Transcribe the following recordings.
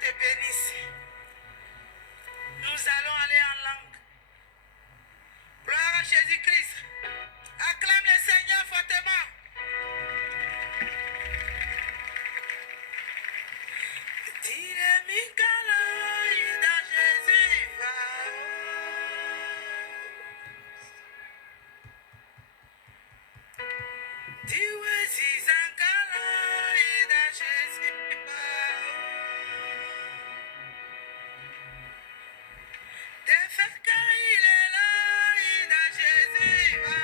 te bénisse. Nous allons aller en langue. Gloire à Jésus-Christ. Acclame le Seigneur fortement. Tire Mikala, Ida Jésus va. Tiwe Zizankala, Ida Jésus va. Defeka ilela, Ida Jésus va.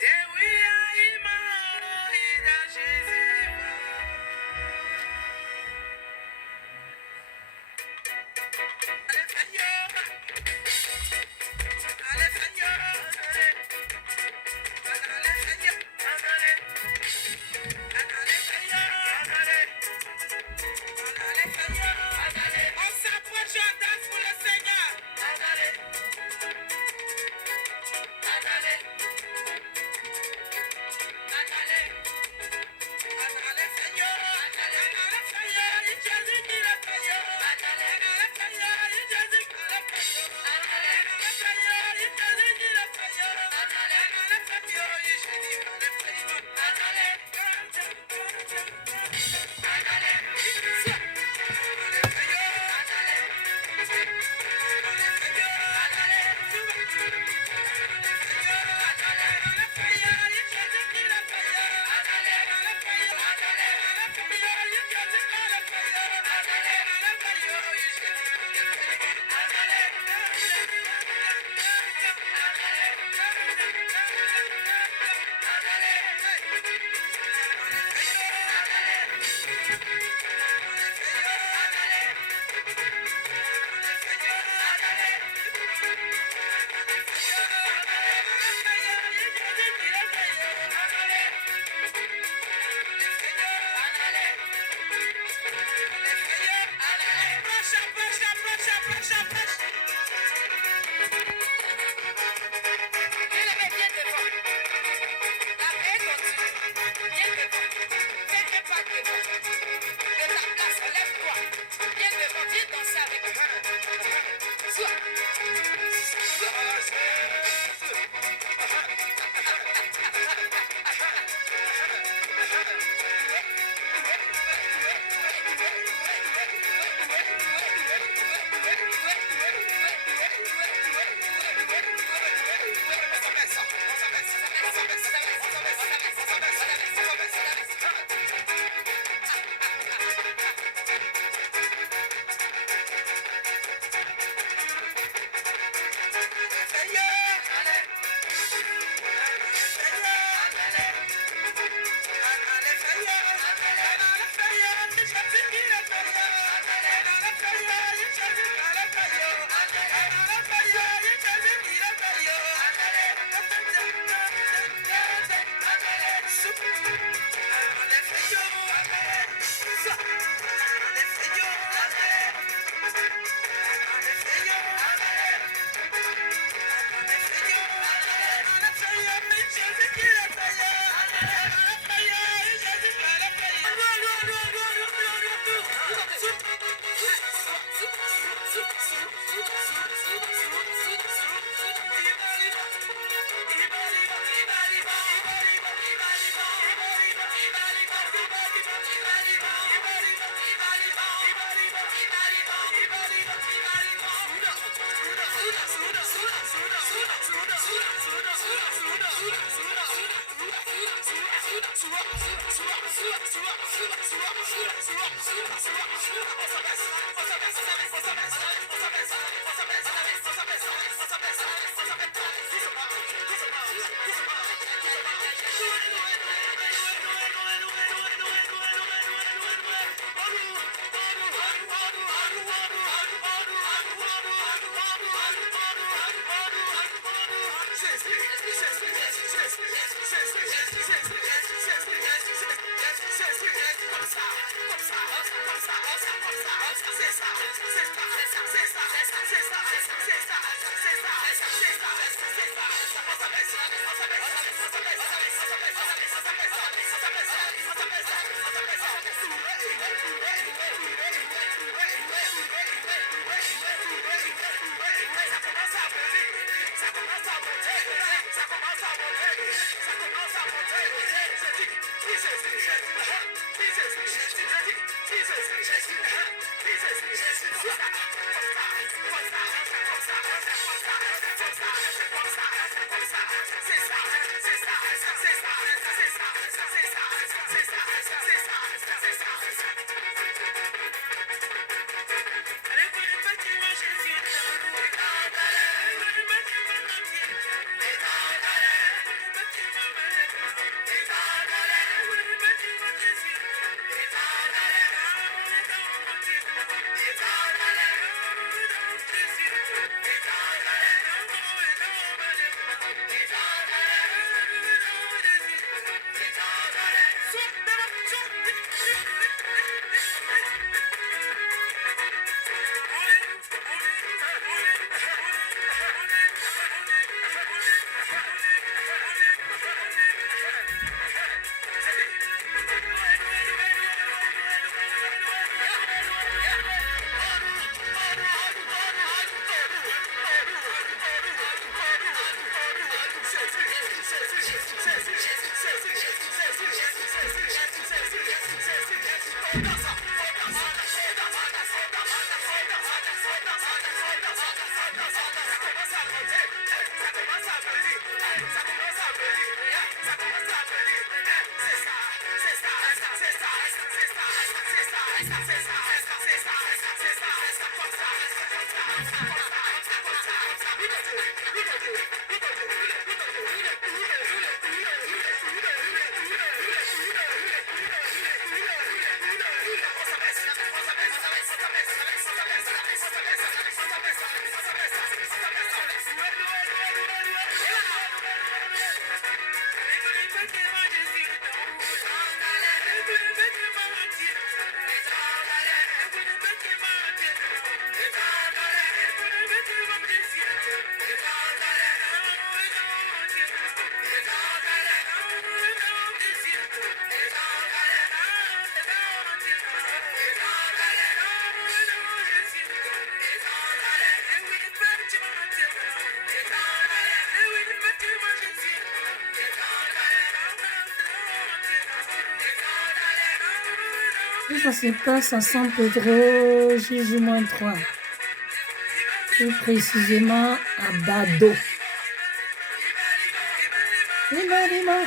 Dewia ima, Ida Jésus va. Allez, Seigneur. Allez, Seigneur. Allez, Seigneur. On s'approche en danse pour le Seigneur. Ça se passe à San Pedro, J-3. Plus précisément à Bado. Lima.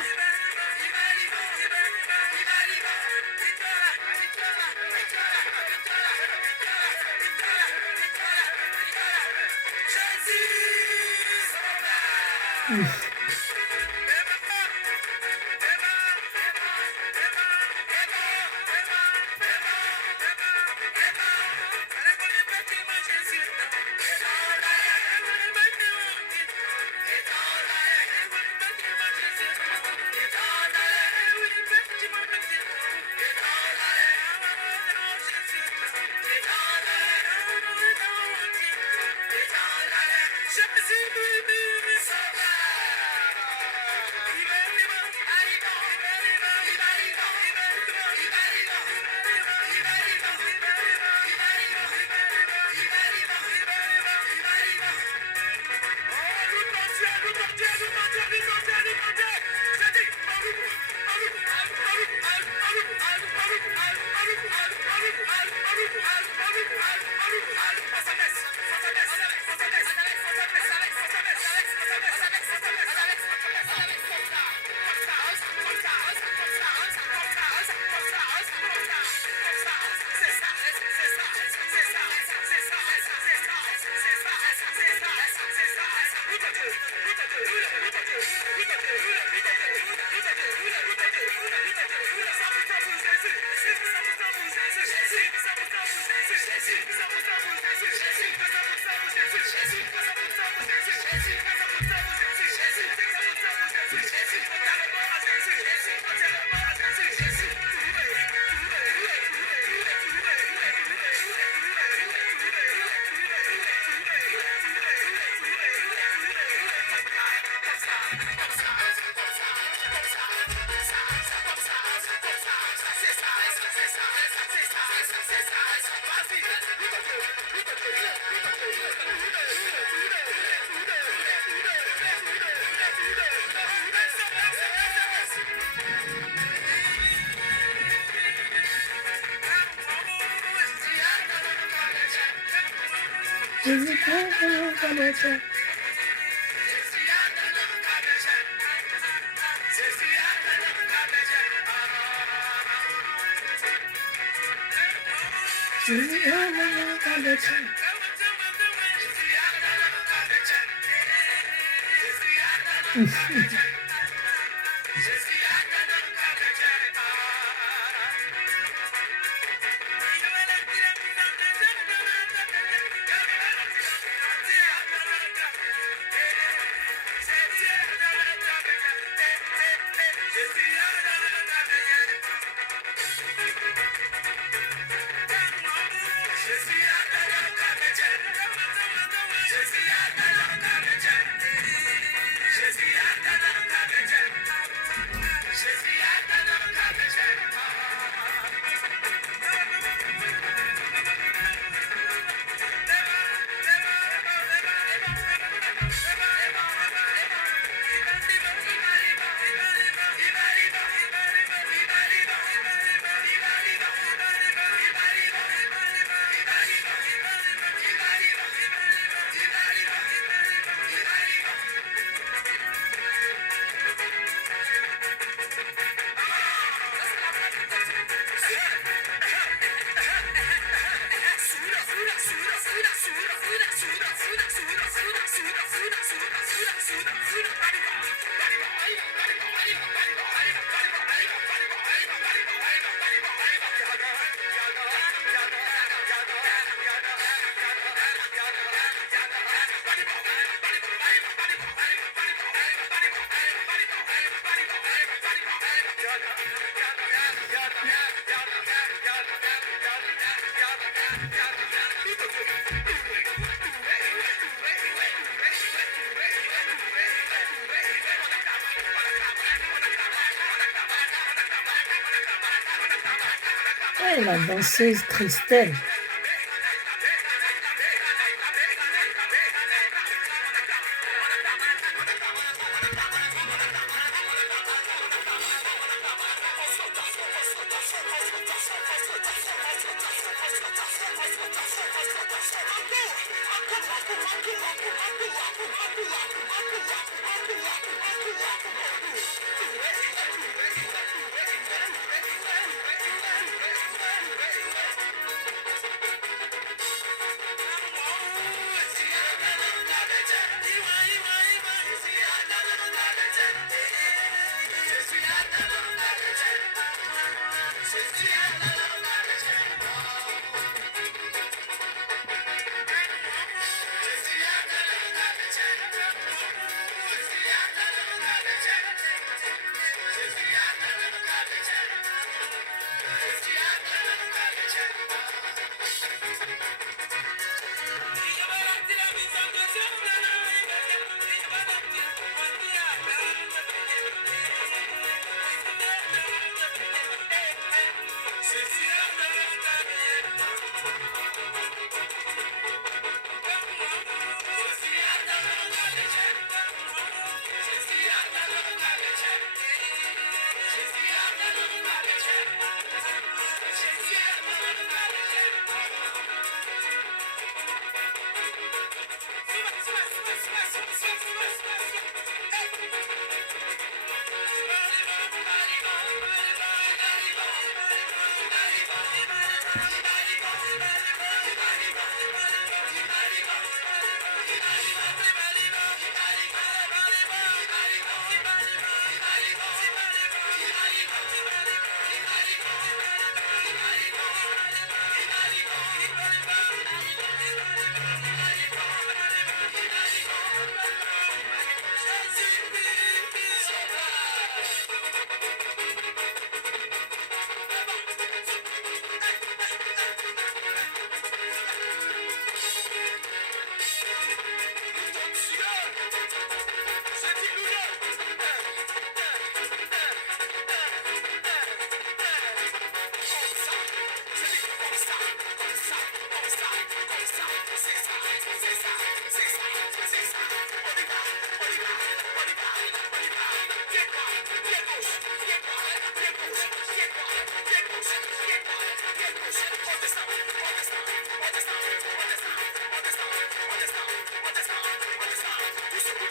Jésus-Christ, Et la danseuse Christelle.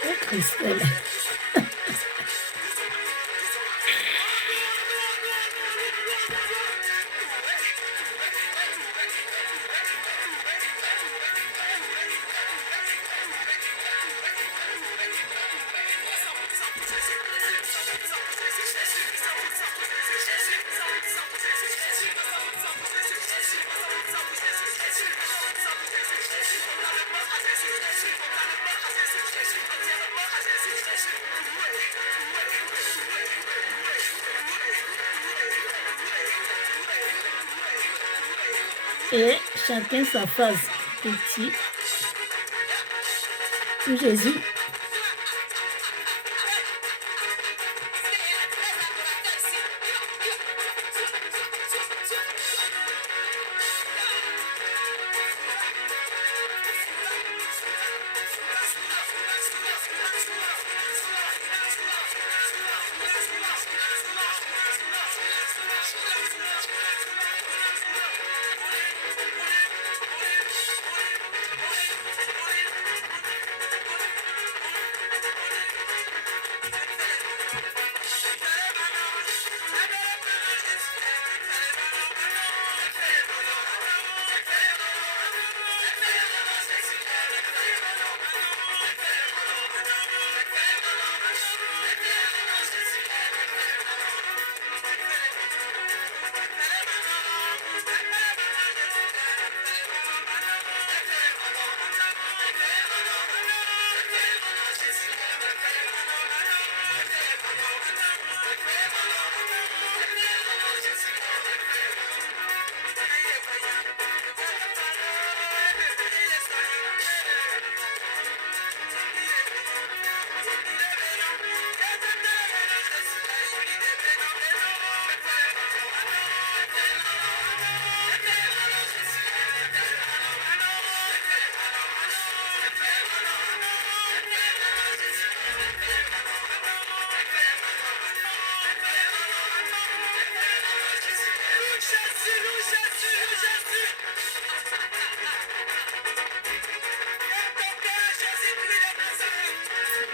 Et Christelle. Et chacun sa phase. Petit. Jésus.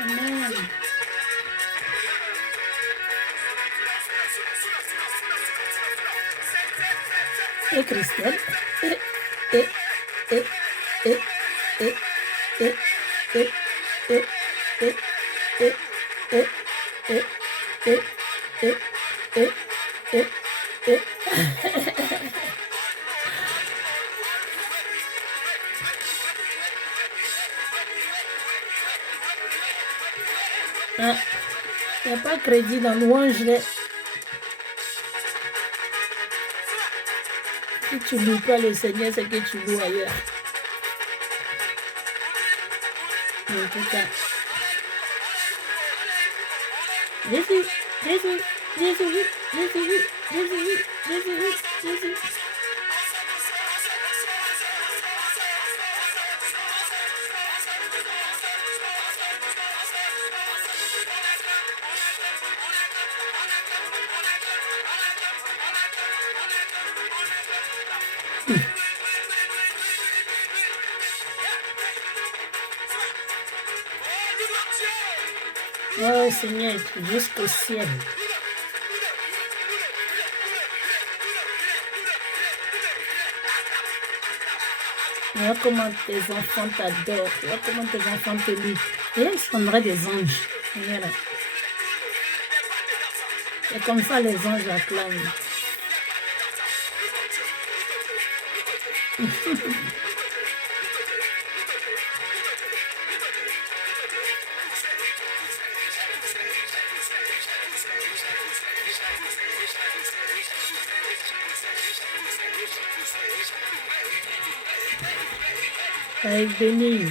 Amen. Et Christelle. Et, et, et, et, et, et, et, et, et, et, et, et, et, et, et, et. Ah, il n'y a pas crédit dans louange. Si tu ne loues pas le Seigneur, c'est que tu loues ailleurs. En tout cas, Jésus, Jésus, Jésus, Jésus, Jésus, Jésus, Jésus. Oh Seigneur, jusqu'au ciel. Vois comment tes enfants t'adorent. Vois comment tes enfants te louent. Et ils seraient des anges. Voilà. C'est comme ça les anges acclament. Avec béni.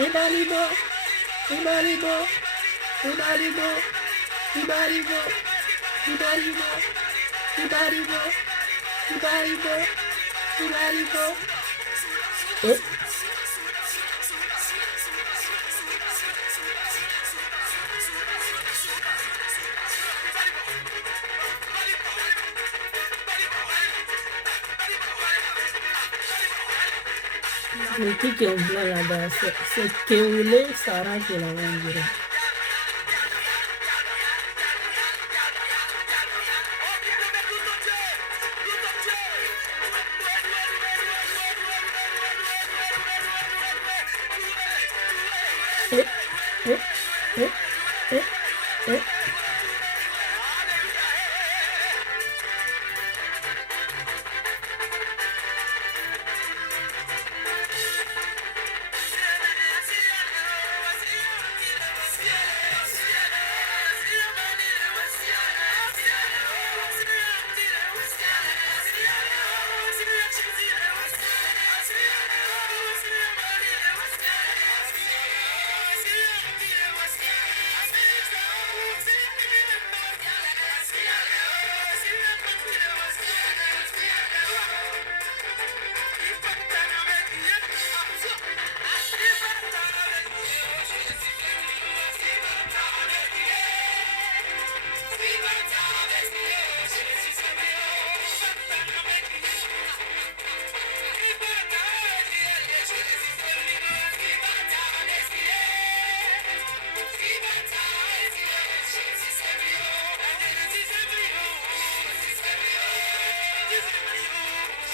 Ibalibo, Ibalibo, Ibalibo, Ibalibo, Ibalibo, Ibalibo, Ibalibo, Ibalibo. Le truc qui est blanc là-bas, c'est Keoulé Sarah qui l'a vendu.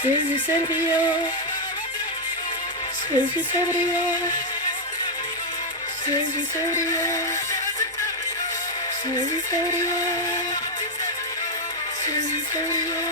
Jésus c'est brillant, Jésus c'est brillant, Jésus c'est brillant, Jésus c'est brillant, Jésus c'est brillant.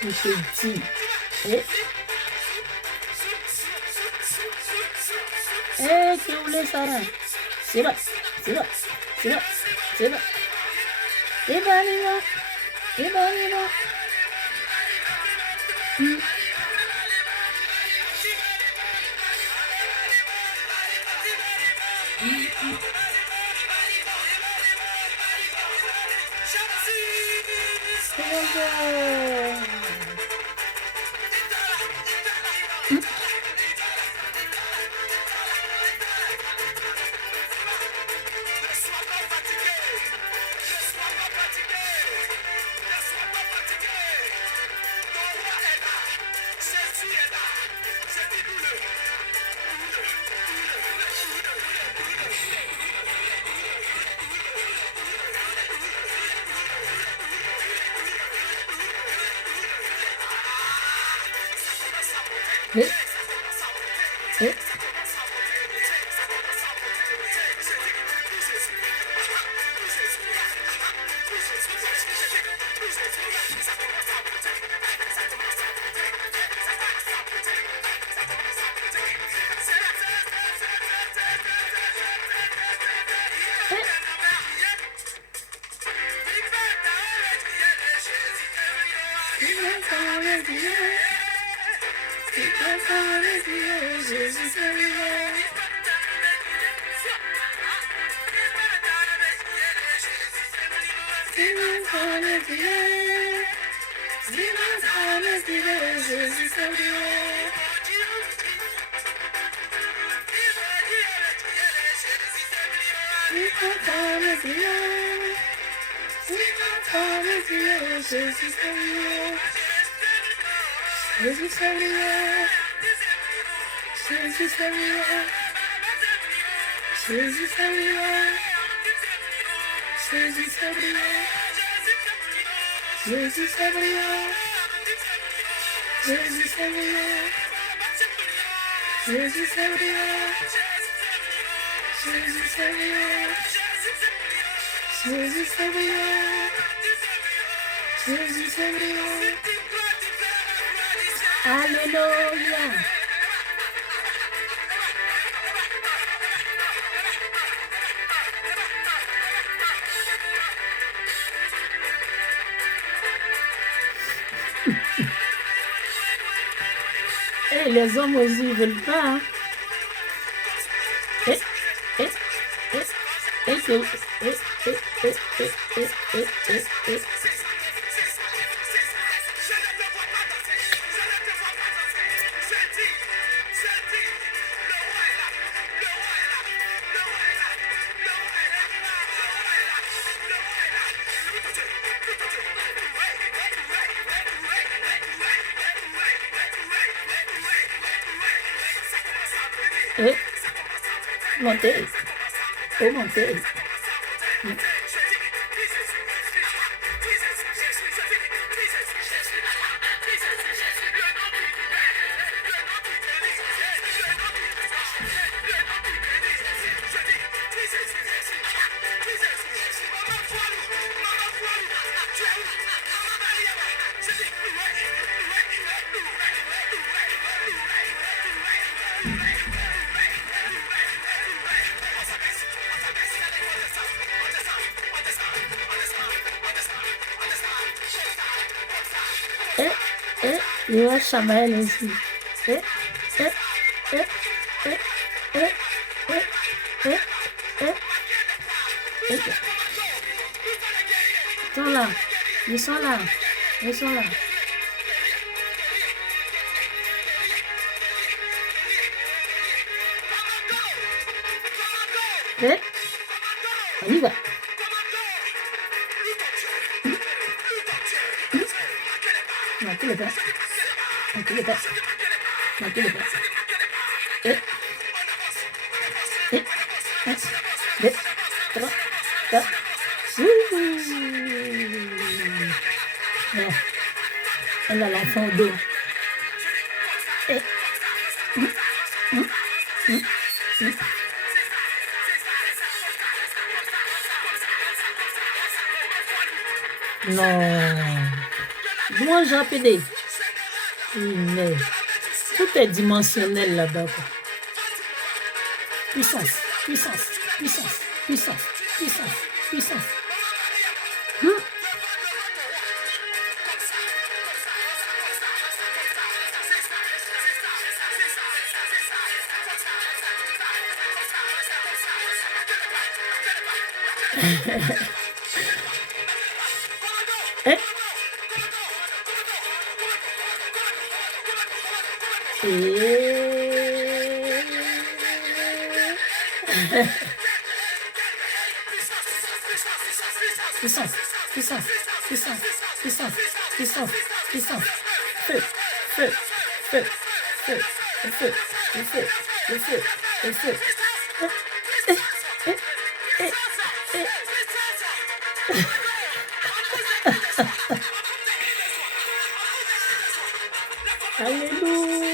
Je te dis. Tu voulais Sarah? C'est là, c'est là, c'est là, c'est là. Et ben, il va. Et ben, il va. Jésus Seigneur. Jésus Seigneur. Jésus Seigneur. Jésus Seigneur. Jésus Seigneur. Jésus Seigneur. Jésus Seigneur. Jésus Seigneur. Jésus Seigneur. Jésus Seigneur. Jésus Seigneur. Jésus Seigneur. Alléluia. Et les hommes aussi ne veulent pas. Hein? Et que... Montez. Oh, montez. Il va Samaël aussi. Ils sont là. Ils sont là. Ils sont là. On y va. Manquez le pas. Manquez le pas. Manquez le pas. Et. 1, 2, 3, 4. Elle a l'enfant au dos. Non. Moi, j'ai appelé. Mais tout est dimensionnel là-bas. Puissance, puissance, puissance, puissance, puissance, puissance. Puissance, puissance, puissance, puissance, puissance, puissance, feu, feu, feu, feu, le feu, le feu, le feu, le feu. Alléluia.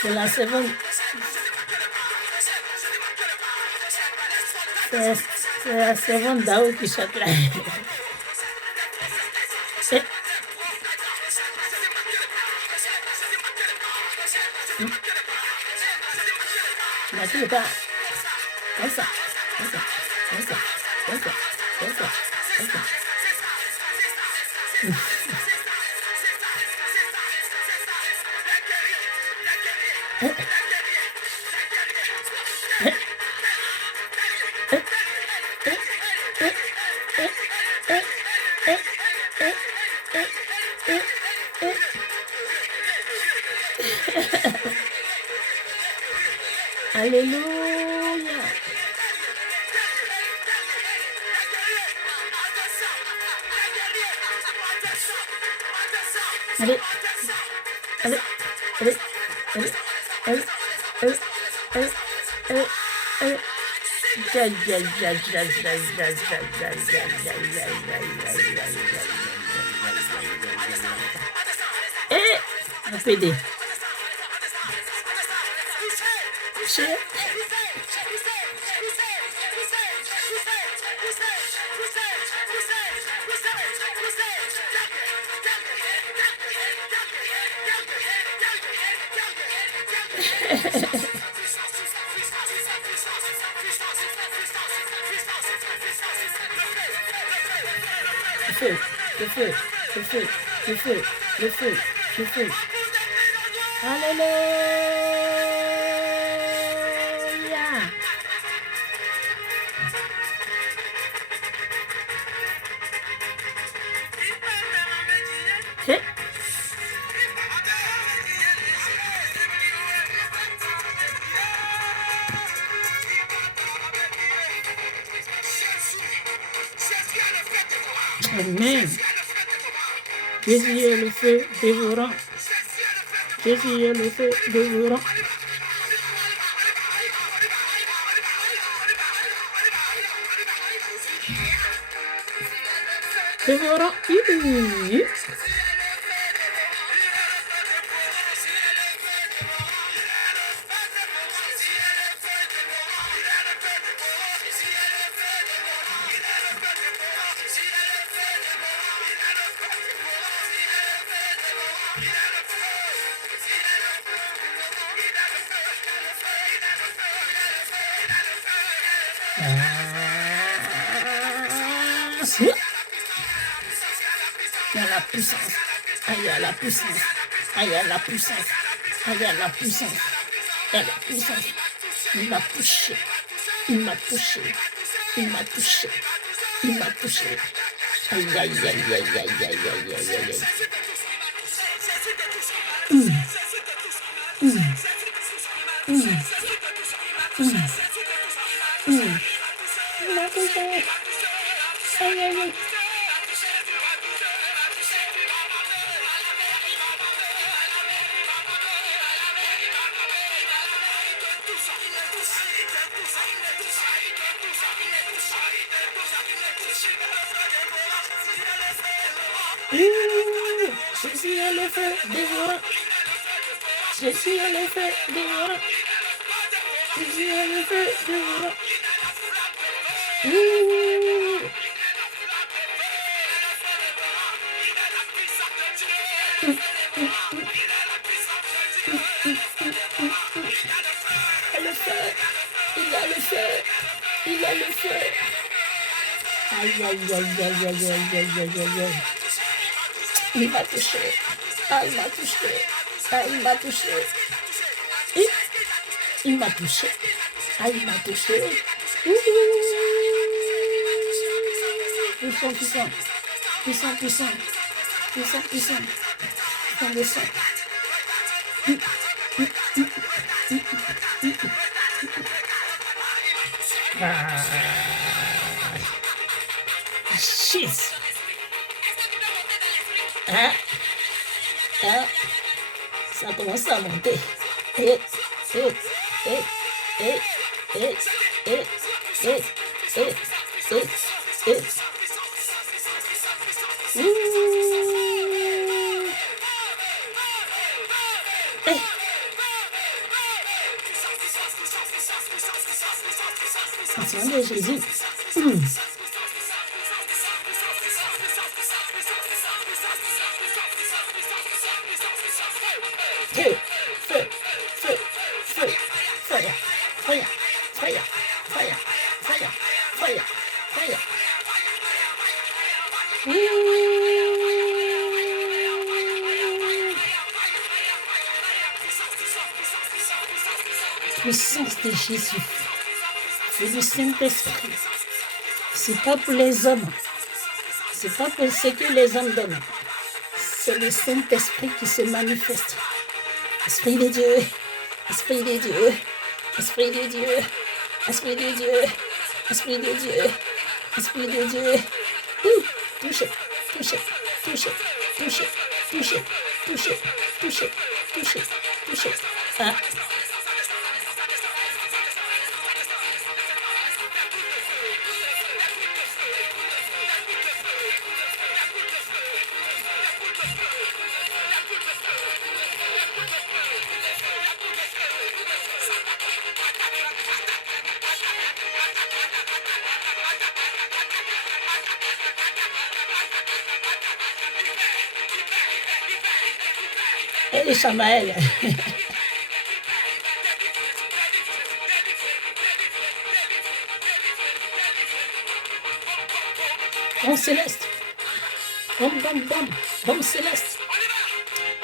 C'est la seconde. C'est la seconde Dao qui chante là. Battez pas. Comme ça. Comme ça. Comme ça. Comme ça. Comme ça. Comme ça. Alléluia. Allez, allez, allez, allez, allez, allez, allez, allez, allez. Et on peut aider. Le feu, le feu, le feu, le feu, le feu. Alléluia. Hey. Amen. Jésus est le feu dévorant. Jésus est le feu dévorant. Dévorant. Il y a la puissance. Il y a la puissance. Il y a la puissance. Il y a la puissance. Il y a la puissance. Il m'a touché. Il m'a touché. Il m'a touché. Il m'a touché. Aïe, aïe, aïe, aïe, aïe, aïe, aïe, aïe, aïe, aïe. Il m'a touché. Aïe, aïe, aïe. Jésus est le feu dévorant. Jésus est le feu dévorant. Jésus est le feu dévorant. Le feu, il a le feu, il a le feu. Aïe, aïe, aïe, aïe, aïe, aïe, aïe, aïe, aïe, aïe. Il m'a touché. Ah, il m'a touché. Ah, il m'a touché. Il m'a touché. Ah, il m'a touché. Puissant, puissant. Puissant, puissant. Puissant, puissant. Puissant, puissant. Shit. Ça commence à monter. Attention de Jésus. Feu, feu, feu, feu, fire, fire, fire, fire, fire, fire, fire. puissance de Jésus, feu du Saint-Esprit. C'est pas pour les hommes, c'est pas pour ce que les hommes donnent. C'est le Saint-Esprit qui se manifeste. Esprit de Dieu, Esprit de Dieu, Esprit de Dieu, Esprit de Dieu, Esprit de Dieu, Esprit de Dieu. Touchez, touchez, touchez, touchez, touchez, touchez, touchez, touchez, touchez. Ah. Et Samaël. Bombe céleste. Bombe, bombe, bombe. Bombe céleste.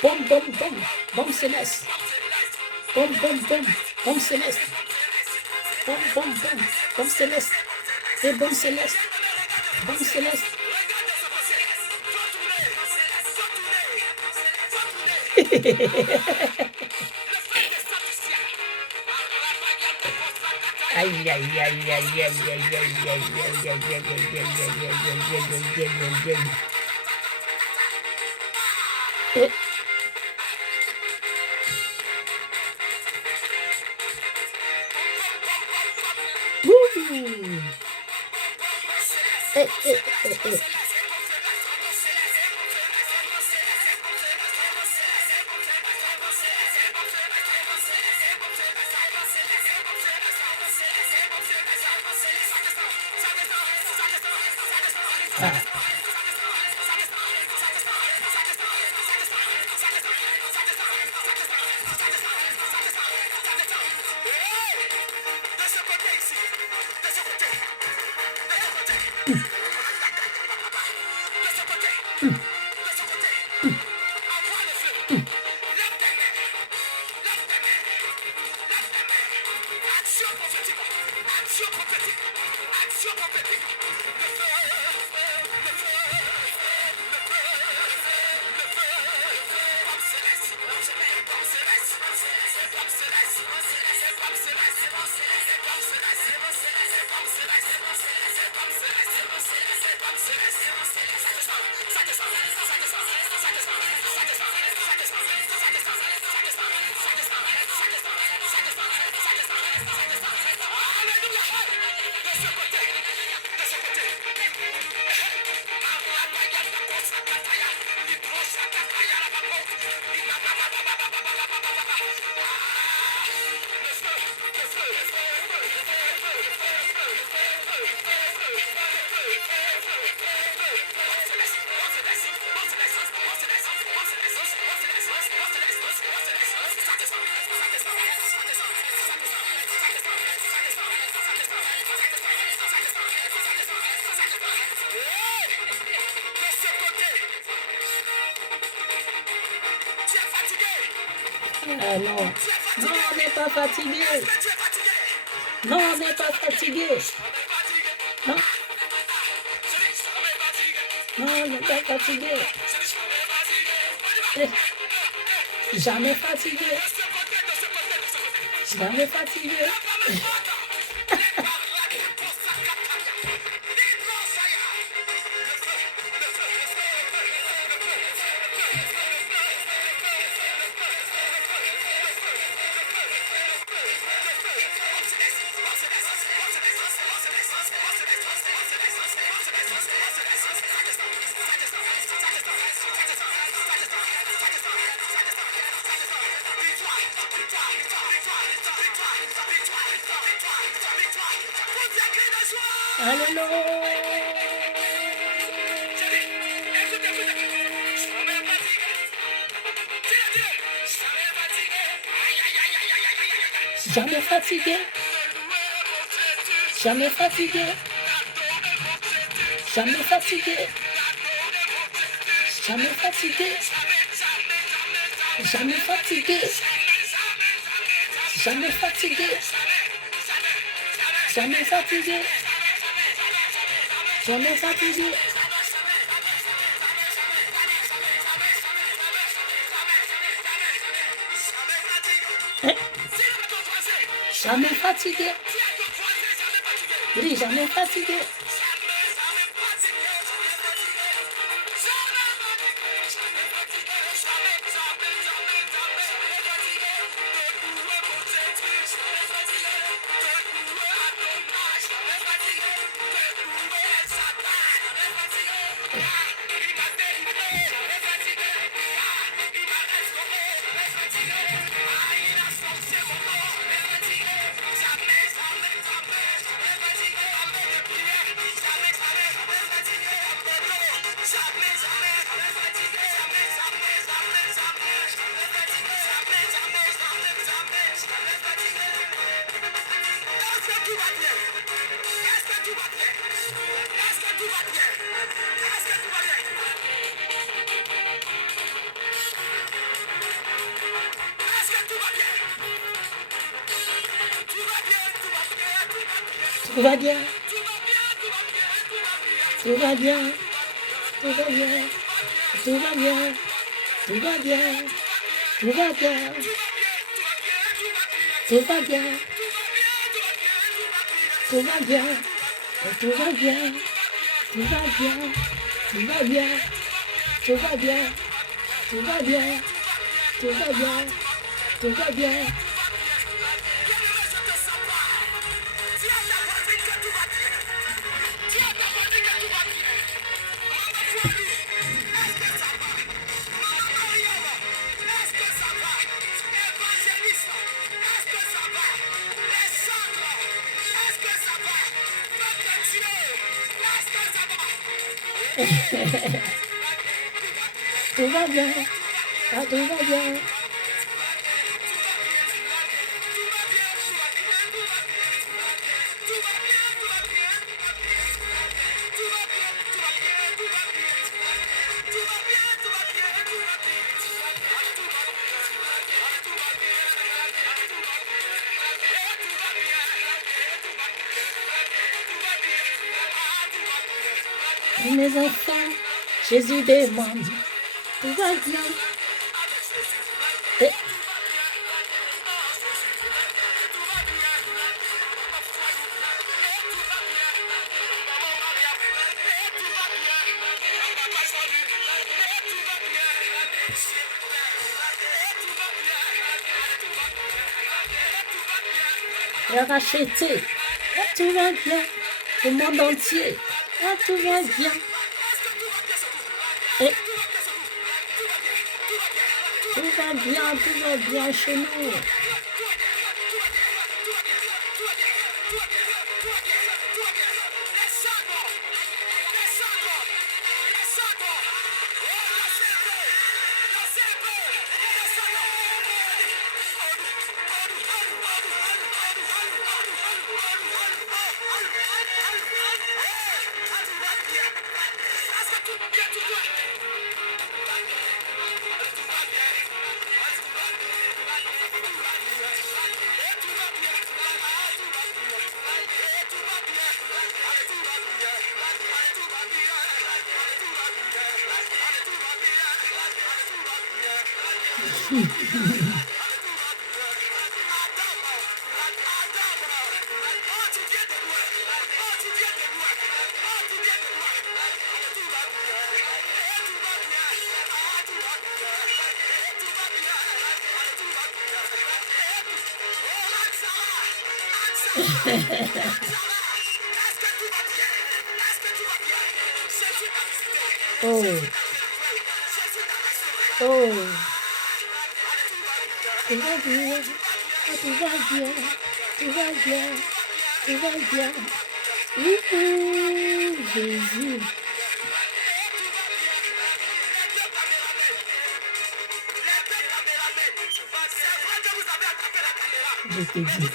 Bombe, bombe, bombe. Bombe céleste. Bombe, bombe, bombe. Bombe céleste. Bombe, bombe, bombe. Bombe céleste. Et bombe céleste. Bombe céleste. Aïe, aïe, aïe, aïe, aïe, aïe, aïe, aïe, aïe, aïe, aïe, aïe, aïe, aïe. Ah non, non, on n'est pas fatigué. Non, on n'est pas fatigué. Non, non, on n'est pas fatigué. Jamais fatigué. Jamais fatigué. Jamais fatigué. Jamais fatigué. Jamais fatigué. Jamais fatigué. Jamais fatigué. Jamais fatigué. Jamais fatigué. Jamais fatigué. Hein? Jamais fatigué. Oui, jamais fatigué. Tout va bien. Tout va bien. Tout va bien. Tout va bien. Tout va bien. Tout va bien. Tout va bien. Tout va bien. Tout va bien. Tout va bien. Tout va bien. Tout va bien. Tout va bien. Tout va bien. Tout va bien. Tout va bien. Ah, tout va bien. Mes enfants, Jésus demande, tout va bien. Et il a racheté. Ah, tout va bien. Le monde entier. Ah, tout va bien. Et tout va bien chez nous. Oh, oh, tout va bien, tout va bien, tout va bien, tout va bien. Jésus, je te dis.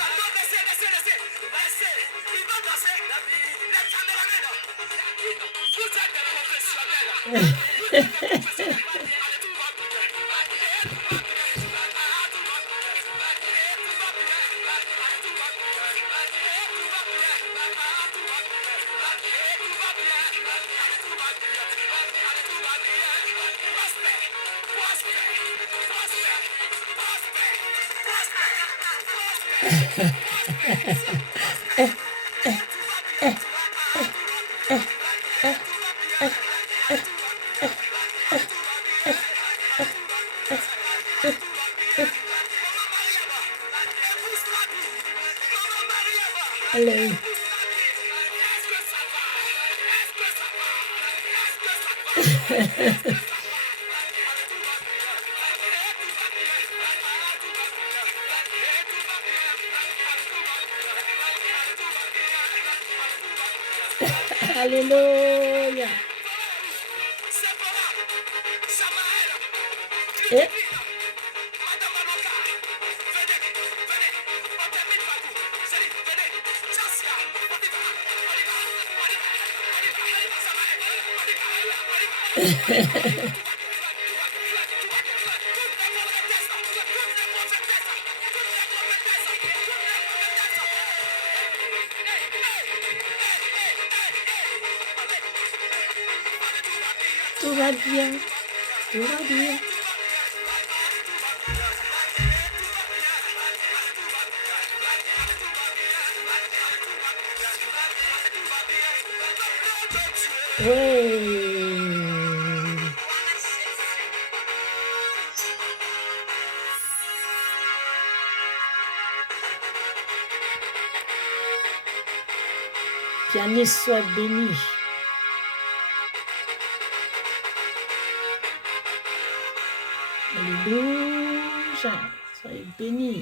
Allez. Alléluia. Et tout va bien. Tout va bien. Ouais. Pianiste soit béni. Alléluia. Soyez bénis.